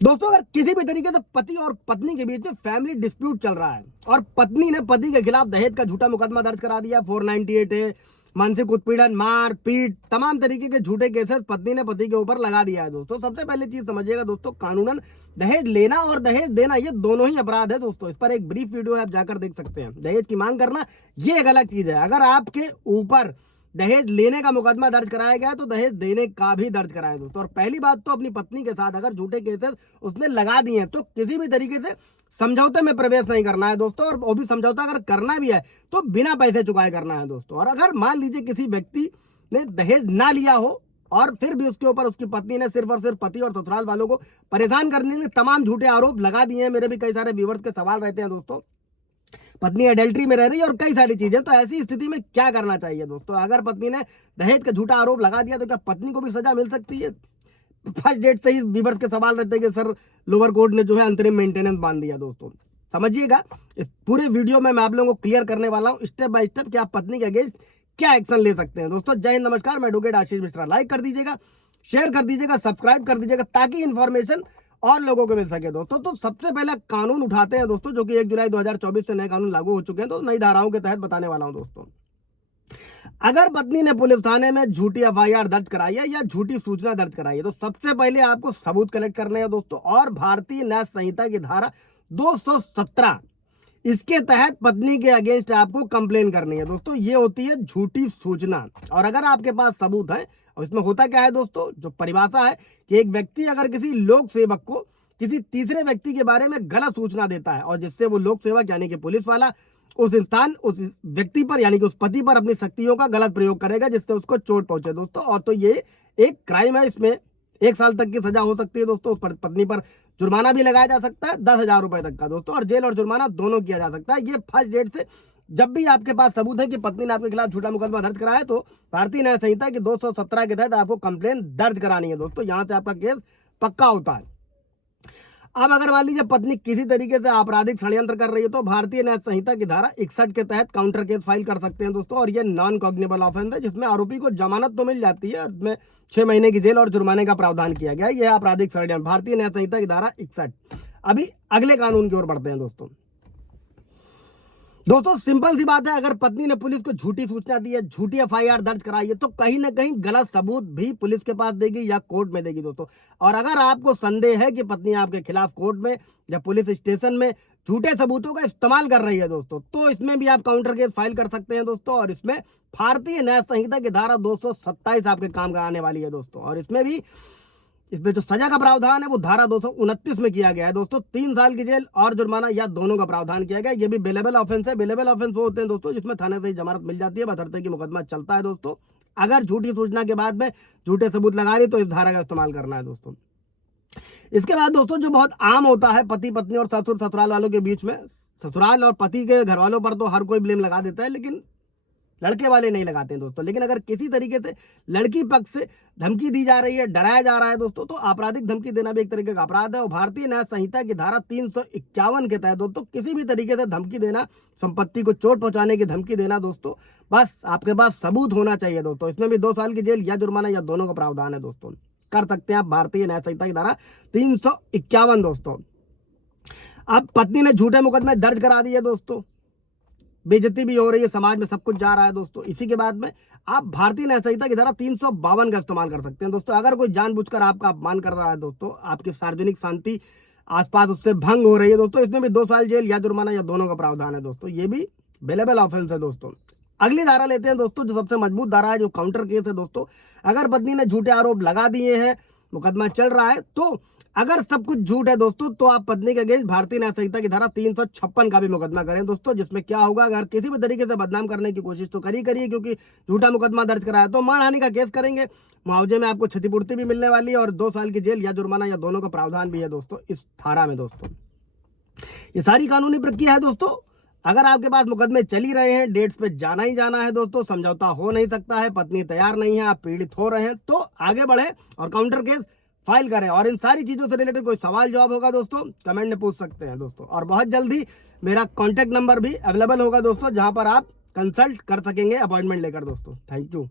दोस्तों, अगर किसी भी तरीके से पति और पत्नी के बीच में फैमिली डिस्प्यूट चल रहा है और पत्नी ने पति के खिलाफ दहेज का झूठा मुकदमा दर्ज करा दिया, 498 है, मानसिक उत्पीड़न, मार पीट, तमाम तरीके के झूठे केसेस पत्नी ने पति के ऊपर लगा दिया है। दोस्तों, सबसे पहले चीज समझिएगा दोस्तों, कानूनन दहेज लेना और दहेज देना ये दोनों ही अपराध है। दोस्तों, इस पर एक ब्रीफ वीडियो है, आप जाकर देख सकते हैं। दहेज की मांग करना ये एक अलग चीज है। अगर आपके ऊपर दहेज लेने का मुकदमा दर्ज कराया गया तो दहेज देने का भी दर्ज कराया दोस्तों। और पहली बात तो अपनी पत्नी के साथ अगर झूठे केसेस उसने लगा दिए हैं तो किसी भी तरीके से समझौते में प्रवेश नहीं करना है दोस्तों। और वो भी समझौता अगर करना भी है तो बिना पैसे चुकाए करना है दोस्तों। और अगर मान लीजिए किसी व्यक्ति ने दहेज ना लिया हो और फिर भी उसके ऊपर उसकी पत्नी ने सिर्फ और सिर्फ पति और ससुराल वालों को परेशान करने के तमाम झूठे आरोप लगा दिए हैं, मेरे भी कई सारे व्यूवर्स के सवाल रहते हैं दोस्तों, पत्नी अडल्ट्री में रह रही है और कई सारी चीजें, तो ऐसी स्थिति में क्या करना चाहिए दोस्तों? अगर पत्नी ने दहेज का झूठा आरोप लगा दिया तो क्या पत्नी को भी सजा मिल सकती है? फर्स्ट डेट से ही व्यूअर्स के सवाल रहते हैं कि सर लोअर कोर्ट ने जो है अंतरिम मेंटेनेंस बांध दिया। दोस्तों, समझिएगा, इस पूरे वीडियो में मैं आप लोगों को क्लियर करने वाला हूं स्टेप बाय स्टेप कि आप पत्नी के अगेंस्ट क्या एक्शन ले सकते हैं। दोस्तों, जय हिंद, नमस्कार, मैं एडवोकेट आशीष मिश्रा। लाइक कर दीजिएगा, शेयर कर दीजिएगा, सब्सक्राइब कर दीजिएगा ताकि इन्फॉर्मेशन और लोगों को मिल सके। दोस्तों, तो सबसे पहले कानून उठाते हैं दोस्तों, जो कि 1 जुलाई 2024 से नए कानून लागू हो चुके हैं, तो नई धाराओं के तहत बताने वाला हूं दोस्तों। अगर पत्नी ने पुलिस थाने में झूठी एफआईआर दर्ज कराई है या झूठी सूचना दर्ज कराई है तो सबसे पहले आपको सबूत कलेक्ट करने हैं दोस्तों। और भारतीय न्याय संहिता की धारा 217 इसके तहत पत्नी के अगेंस्ट आपको कंप्लेन करनी है दोस्तों। ये होती है झूठी सूचना। और अगर आपके पास सबूत है, और इसमें होता क्या है दोस्तों, जो परिभाषा है कि एक व्यक्ति अगर किसी लोक सेवक को किसी तीसरे व्यक्ति के बारे में गलत सूचना देता है और जिससे वो लोक सेवक यानी कि पुलिस वाला उस इंसान उस व्यक्ति पर यानी कि उस पति पर अपनी शक्तियों का गलत प्रयोग करेगा जिससे उसको चोट पहुंचे दोस्तों, और तो ये एक क्राइम है। इसमें 1 साल तक की सजा हो सकती है दोस्तों। उस पर पत्नी पर जुर्माना भी लगाया जा सकता है 10,000 रुपए तक का दोस्तों, और जेल और जुर्माना दोनों किया जा सकता है। ये फर्स्ट डेट से जब भी आपके पास सबूत है कि पत्नी ने आपके खिलाफ झूठा मुकदमा दर्ज कराया है तो भारतीय न्याय संहिता की 217 के तहत आपको कंप्लेन दर्ज करानी है दोस्तों। यहां से आपका केस पक्का होता है। अब अगर मान लीजिए पत्नी किसी तरीके से आपराधिक षड्यंत्र कर रही है तो भारतीय न्याय संहिता की धारा 61 के तहत काउंटर केस फाइल कर सकते हैं दोस्तों। और ये नॉन कॉग्निबल ऑफेंस है जिसमें आरोपी को जमानत तो मिल जाती है, इसमें 6 महीने की जेल और जुर्माने का प्रावधान किया गया है। यह आपराधिक षड्यंत्र, भारतीय न्याय संहिता की धारा 61। अभी अगले कानून की ओर बढ़ते हैं दोस्तों। दोस्तों, सिंपल सी बात है, अगर पत्नी ने पुलिस को झूठी सूचना दी है, झूठी एफआईआर दर्ज कराई है तो कहीं ना कहीं गलत सबूत भी पुलिस के पास देगी या कोर्ट में देगी दोस्तों। और अगर आपको संदेह है कि पत्नी आपके खिलाफ कोर्ट में या पुलिस स्टेशन में झूठे सबूतों का इस्तेमाल कर रही है दोस्तों, तो इसमें भी आप काउंटर केस फाइल कर सकते हैं दोस्तों। और इसमें भारतीय न्याय संहिता की धारा 227 आपके काम का आने वाली है दोस्तों। और इसमें जो सजा का प्रावधान है वो धारा 229 में किया गया है दोस्तों। 3 साल की जेल और जुर्माना या दोनों का प्रावधान किया गया है। ये भी बेलेबल ऑफेंस है। बेलेबल ऑफेंस वो होते हैं दोस्तों जिसमें थाने से ही जमानत मिल जाती है बशर्ते कि मुकदमा चलता है दोस्तों। अगर झूठी सूचना के बाद में झूठे सबूत लगा रही तो इस धारा का इस्तेमाल करना है दोस्तों। इसके बाद दोस्तों, जो बहुत आम होता है पति पत्नी और ससुर ससुराल वालों के बीच में, ससुराल और पति के घर वालों पर तो हर कोई ब्लेम लगा देता है लेकिन लड़के वाले नहीं लगाते हैं दोस्तों। लेकिन अगर किसी तरीके से लड़की पक्ष से धमकी दी जा रही है, डराया जा रहा है दोस्तों, तो आपराधिक धमकी देना भी एक तरीके का अपराध है। और भारतीय न्याय संहिता की धारा 351 के तहत दोस्तों किसी भी तरीके से धमकी देना, संपत्ति को चोट पहुंचाने की धमकी देना दोस्तों, बस आपके पास सबूत होना चाहिए दोस्तों। इसमें भी 2 साल की जेल या जुर्माना या दोनों का प्रावधान है दोस्तों। कर सकते हैं आप भारतीय न्याय संहिता की धारा 351 दोस्तों। अब पत्नी ने झूठे मुकदमे दर्ज करा दिए दोस्तों, बेइज्जती भी हो रही है, समाज में सब कुछ जा रहा है दोस्तों। इसी के बाद में आप भारतीय न्याय संहिता की धारा 352 का इस्तेमाल कर सकते हैं दोस्तों। अगर कोई जानबूझकर आपका अपमान कर रहा है दोस्तों, आपकी सार्वजनिक शांति आसपास उससे भंग हो रही है दोस्तों, इसमें भी 2 साल जेल या जुर्माना या दोनों का प्रावधान है दोस्तों। ये भी बेलेबल ऑफेंस है दोस्तों। अगली धारा लेते हैं दोस्तों, जो सबसे मजबूत धारा है, जो काउंटर केस है दोस्तों। अगर पत्नी ने झूठे आरोप लगा दिए हैं, मुकदमा चल रहा है, तो अगर सब कुछ झूठ है दोस्तों तो आप पत्नी के अगेंस्ट भारतीय न्याय संहिता की धारा 356 का भी मुकदमा करें दोस्तों। जिसमें क्या होगा, अगर किसी भी तरीके से बदनाम करने की कोशिश तो करिए क्योंकि झूठा मुकदमा दर्ज कराया तो मानहानि का केस करेंगे। मुआवजे में आपको क्षतिपूर्ति भी मिलने वाली है और 2 साल की जेल या जुर्माना या दोनों का प्रावधान भी है दोस्तों इस धारा में दोस्तों। ये सारी कानूनी प्रक्रिया है दोस्तों। अगर आपके पास मुकदमे चल ही रहे हैं, डेट्स पे जाना ही जाना है दोस्तों, समझौता हो नहीं सकता है, पत्नी तैयार नहीं है, आप पीड़ित हो रहे हैं, तो आगे बढ़े और काउंटर केस फाइल करें। और इन सारी चीजों से रिलेटेड कोई सवाल जवाब होगा दोस्तों, कमेंट में पूछ सकते हैं दोस्तों। और बहुत जल्दी मेरा कॉन्टैक्ट नंबर भी अवेलेबल होगा दोस्तों, जहां पर आप कंसल्ट कर सकेंगे अपॉइंटमेंट लेकर दोस्तों। Thank you.